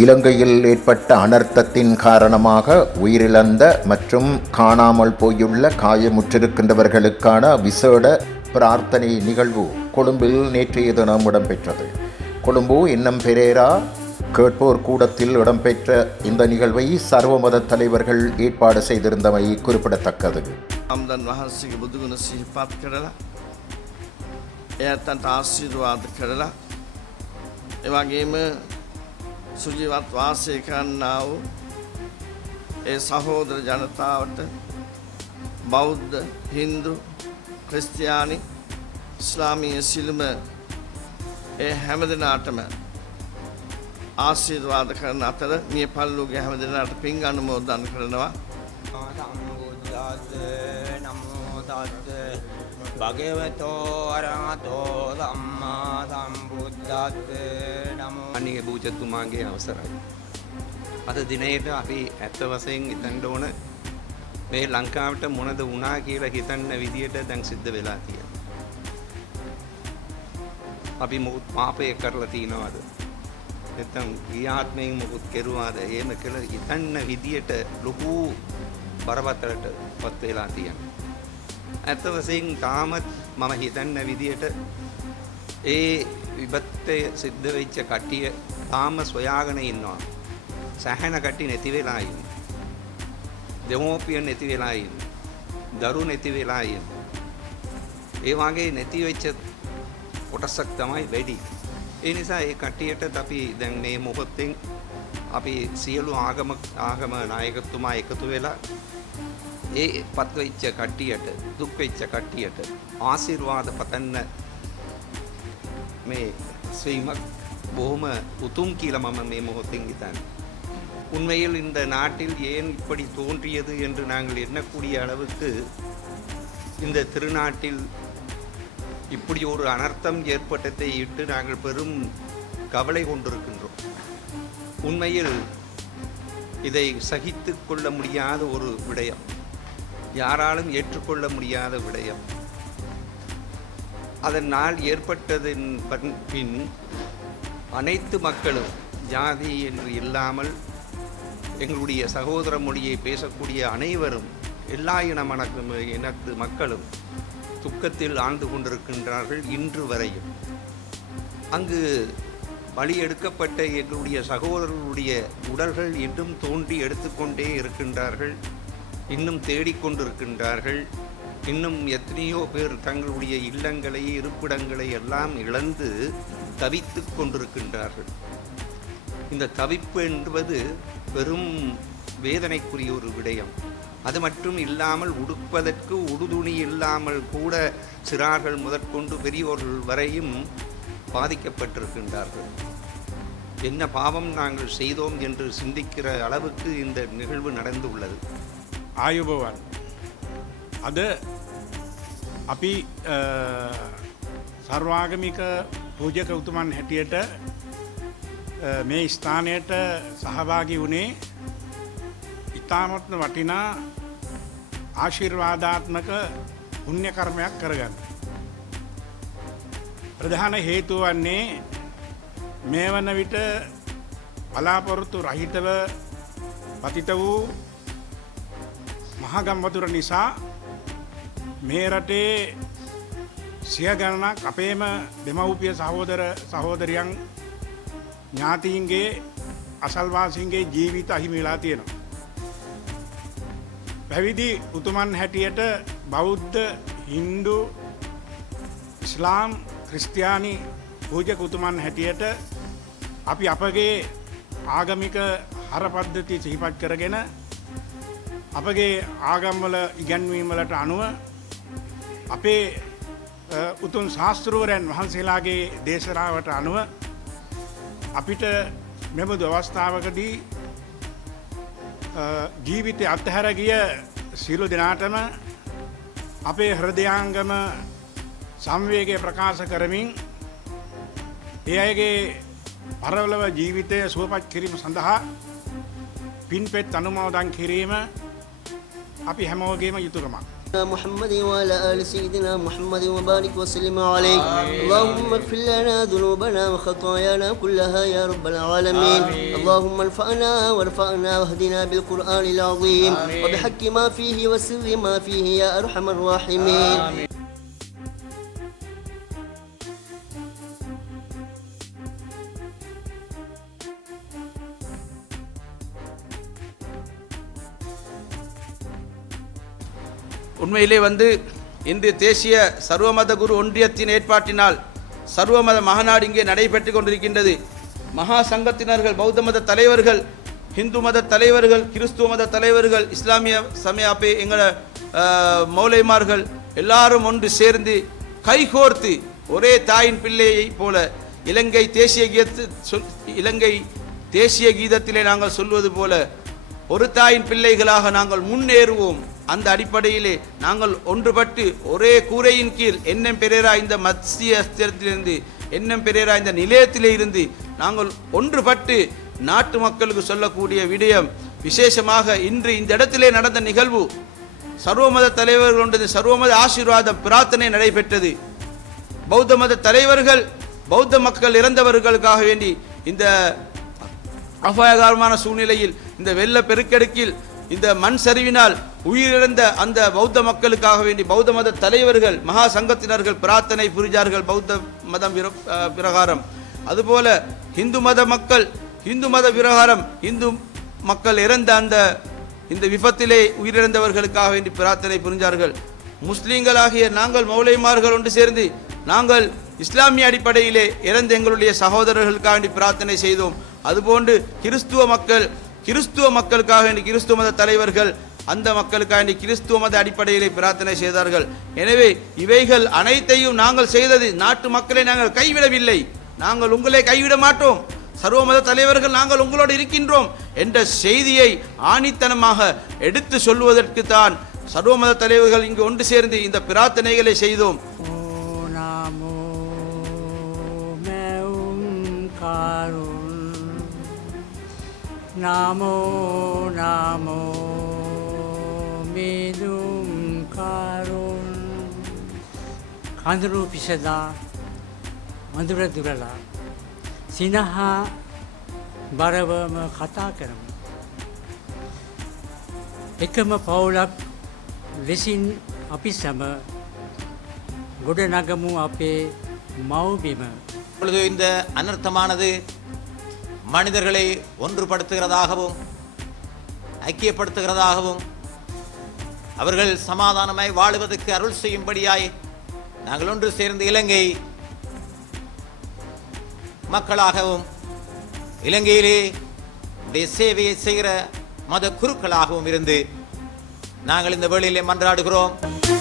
இலங்கையில் ஏற்பட்ட அனர்த்தத்தின் காரணமாக உயிரிழந்த மற்றும் காணாமல் போயுள்ள காயமுற்றிருக்கின்றவர்களுக்கான விசேட பிரார்த்தனை நிகழ்வு கொழும்பில் நேற்றைய தினம் இடம்பெற்றது கொழும்பு இன்னம் பெரேரா கேட்போர் கூடத்தில் இடம்பெற்ற இந்த நிகழ்வை சர்வமத தலைவர்கள் ஏற்பாடு செய்திருந்தமை குறிப்பிடத்தக்கது අම්දන් වහන්සේගේ බුදුගුණ සිහිපත් කරලා එයත්තන්ට ආශීර්වාද කරලා එවගේම සුජීවත් වාසය කරන්නා වූ ඒ සහෝදර ජනතාවට බෞද්ධ Hindu ක්‍රිස්තියානි ඉස්ලාමීය සිළුම ඒ හැම දිනාටම ආශිර්වාද කරන අතර මිය පල්ලුගේ හැම දිනාට පින් අනුමෝදන් කරනවා භගවතෝ අරහතෝ සම්මා සම්බුද්දස්ස නමෝ අනිගේ පූජතුමාගේ අවසරයි. අද දිනේට අපි ඇත්ත වශයෙන් හිතන්න ඕන මේ ලංකාවට මොනද වුණා කියලා හිතන්න විදියට දැන් සිද්ධ වෙලා තියෙනවා. අපි මොකුත් පාපය කරලා තියනවාද? නැත්නම් ගියාත්මයෙන් මොකුත් කෙරුවාද? එහෙම කියලා හිතන්න විදියට ලොකු බරපතලට පත් වෙලා තියෙනවා. ඇත්ත වශයෙන් තාමත් මම හිතන්න විදියට ඒ විපත්තය සිද්ධ වෙච්ච කට්ටිය තාම සොයාගෙන ඉන්නවා. සැහැණ කට්ටිය නැති වෙලා ඉන්නේ. දෙමෝපියන් නැති වෙලා ඉන්නේ. දරු නැති වෙලා ඉන්නේ. ඒ වගේ නැති වෙච්ච කොටසක් තමයි වැඩි. ඒ නිසා ඒ කට්ටියටත් අපි දැන් මේ මොහොතෙන් අපි සියලු ආගම ආගම නායකතුමා එකතු වෙලා ඒ පත්වෙච්ච කට්ටියට දුක් වෙච්ච කට්ටියට ආශිර්වාද පතන්න මේ ஸ்வீமக் போம உத்தும் கீழமம மே முகத்திங்கித்தான் உண்மையில் இந்த நாட்டில் ஏன் இப்படி தோன்றியது என்று நாங்கள் எண்ணக்கூடிய அளவுக்கு இந்த திருநாட்டில் இப்படி ஒரு அனர்த்தம் ஏற்பட்டதை இட்டு நாங்கள் பெரும் கவலை கொண்டிருக்கின்றோம் உண்மையில் இதை சகித்து கொள்ள முடியாத ஒரு விடயம் யாராலும் ஏற்றுக்கொள்ள முடியாத விடயம் அதனால் ஏற்பட்டதன் பின் அனைத்து மக்களும் ஜாதி என்று இல்லாமல் எங்களுடைய சகோதர மொழியை பேசக்கூடிய அனைவரும் எல்லா இன மணக்கு இனத்து மக்களும் துக்கத்தில் ஆழ்ந்து கொண்டிருக்கின்றார்கள் இன்று வரையும் அங்கு பலி எடுக்கப்பட்ட எங்களுடைய சகோதரர்களுடைய உடல்கள் இன்றும் தோண்டி எடுத்துக்கொண்டே இருக்கின்றார்கள் இன்னும் தேடிக்கொண்டிருக்கின்றார்கள் இன்னும் எத்தனையோ பேர் தங்களுடைய இல்லங்களை இருப்பிடங்களை எல்லாம் இழந்து தவித்து கொண்டிருக்கின்றார்கள் இந்த தவிப்பு என்பது பெரும் வேதனைக்குரிய ஒரு விடயம் அது மட்டும் இல்லாமல் உடுப்பதற்கு உடுதுணி இல்லாமல் கூட சிறார்கள் முதற்கொண்டு பெரியோர்கள் வரையும் பாதிக்கப்பட்டிருக்கின்றார்கள் என்ன பாவம் நாங்கள் செய்தோம் என்று சிந்திக்கிற அளவுக்கு இந்த நிகழ்வு நடந்துள்ளது ආයුබවන් අද අපි සර්වාගමික පූජක උතුමන් හැටියට මේ ස්ථානයට සහභාගි වුණේ ඉතාමත්න වටිනා ආශිර්වාධාත්මක පුුණ්‍ය කර්මයක් කරගන්න. ප්‍රධාන හේතු වන්නේ මේ වන විට බලාපොරොත්තු රහිතව පතිත වූ මහගම් වතුර නිසා මේ රටේ සිය ගණනක් අපේම දෙමව්පිය සහෝදර සහෝදරියන් ඥාතීන්ගේ අසල්වාසින්ගේ ජීවිත අහිමි වෙලා තියෙනවා. පැවිදි උතුමන් හැටියට බෞද්ධ හින්දු ඉස්ලාම් ක්‍රිස්තියානි පූජක උතුමන් හැටියට අපි අපගේ ආගමික හරපද්ධති සිහිපත් කරගෙන අපගේ ආගම්වල ඉගැන්වීමලට අනුව අපේ උතුන් ශාස්තෘවරයන් වහන්සේලාගේ දේශනාවට අනුව අපිට මෙබඳු අවස්ථාවකදී ජීවිතය අත්හැර ගිය සියලු දෙනාටම අපේ හෘදයාංගම සංවේගය ප්‍රකාශ කරමින් ඒ අයගේ පරවලව ජීවිතය සුවපත් කිරීම සඳහා පින්පෙත් අනුමෝදන් කිරීම අපි හැමෝගේම යුතුකමක්. محمد وعلى آل سيدنا محمد وبارك وسلم عليه اللهم اغفر لنا ذنوبنا وخطايانا كلها يا رب العالمين اللهم ارفعنا وارفعنا واهدنا بالقرآن العظيم وبحق ما فيه وسر ما فيه يا أرحم الراحمين உண்மையிலே வந்து இன்று தேசிய சர்வமத குரு ஒன்றியத்தின் ஏற்பாட்டினால் சர்வமத மகநாடு இங்கே நடைபெற்று கொண்டிருக்கின்றது மகா சங்கத்தினர்கள் பௌத்த மத தலைவர்கள் ஹிந்து மத தலைவர்கள் கிறிஸ்துவ மத தலைவர்கள் இஸ்லாமிய சமயாப்பே எங்களை மௌலைமார்கள் எல்லாரும் ஒன்று சேர்ந்து கைகோர்த்து ஒரே தாயின் பிள்ளையை போல இலங்கை தேசிய கீதத்து சொல் இலங்கை தேசிய கீதத்திலே நாங்கள் சொல்வது போல ஒரு தாயின் பிள்ளைகளாக நாங்கள் முன்னேறுவோம் அந்த அடிப்படையிலே நாங்கள் ஒன்றுபட்டு ஒரே கூரையின் கீழ் என்னம் பெரேரா இந்த மத்திய அஸ்திரத்திலிருந்து என்னம் பெரேரா இந்த நிலையத்திலே இருந்து நாங்கள் ஒன்றுபட்டு நாட்டு மக்களுக்கு சொல்லக்கூடிய விடயம் விசேஷமாக இன்று இந்த இடத்திலே நடந்த நிகழ்வு சர்வமத தலைவர்கள் ஒன்றது சர்வமத ஆசீர்வாத பிரார்த்தனை நடைபெற்றது பௌத்த மத தலைவர்கள் பௌத்த மக்கள் இறந்தவர்களுக்காக வேண்டி இந்த அபாயகரமான சூழ்நிலையில் இந்த வெள்ள பெருக்கெடுக்கில் இந்த மண் சரிவினால் உயிரிழந்த அந்த பௌத்த மக்களுக்காக வேண்டி பௌத்த மத தலைவர்கள் மகா சங்கத்தினர்கள் பிரார்த்தனை புரிஞ்சார்கள் பௌத்த மதம் பிரகாரம் அதுபோல இந்து மத மக்கள் இந்து மத பிரகாரம் இந்து மக்கள் இறந்த அந்த இந்த விபத்திலே உயிரிழந்தவர்களுக்காக வேண்டி பிரார்த்தனை புரிஞ்சார்கள் முஸ்லீம்களாகிய நாங்கள் மௌலைமார்கள் ஒன்று சேர்ந்து நாங்கள் இஸ்லாமிய அடிப்படையிலே இறந்த எங்களுடைய சகோதரர்களுக்காக வேண்டி பிரார்த்தனை செய்தோம் அதுபோன்று கிறிஸ்துவ மக்கள் கிறிஸ்துவ மக்களுக்காக இன்றைக்கு கிறிஸ்துவ மத தலைவர்கள் அந்த மக்களுக்காக இன்னைக்கு கிறிஸ்துவ மத அடிப்படையிலே பிரார்த்தனை செய்தார்கள் எனவே இவைகள் அனைத்தையும் நாங்கள் செய்தது நாட்டு மக்களை நாங்கள் கைவிடவில்லை நாங்கள் உங்களை கைவிட மாட்டோம் சர்வமத தலைவர்கள் நாங்கள் உங்களோடு இருக்கின்றோம் என்ற செய்தியை ஆணித்தனமாக எடுத்து சொல்வதற்கு தான் சர்வமத தலைவர்கள் இங்கு ஒன்று சேர்ந்து இந்த பிரார்த்தனைகளை செய்தோம் காரோ නමෝ මැවුම් කරුන් නමෝ නමෝ මිදුම් කරුන් කඳුරු පිසදා මඳුර දුරලා සිනහා බරවම කතා කරමු. එකම පවුලක් ලෙසින් අපි සැම ගොඩනගමු අපේ මව්බිම இப்பொழுது இந்த அனர்த்தமானது மனிதர்களை ஒன்றுபடுத்துகிறதாகவும் ஐக்கியப்படுத்துகிறதாகவும் அவர்கள் சமாதானமாய் வாழுவதற்கு அருள் செய்யும்படியாய் நாங்கள் ஒன்று சேர்ந்து இலங்கை மக்களாகவும் இலங்கையிலே சேவையை செய்கிற மத குருக்களாகவும் இருந்து நாங்கள் இந்த வேளையிலே மன்றாடுகிறோம்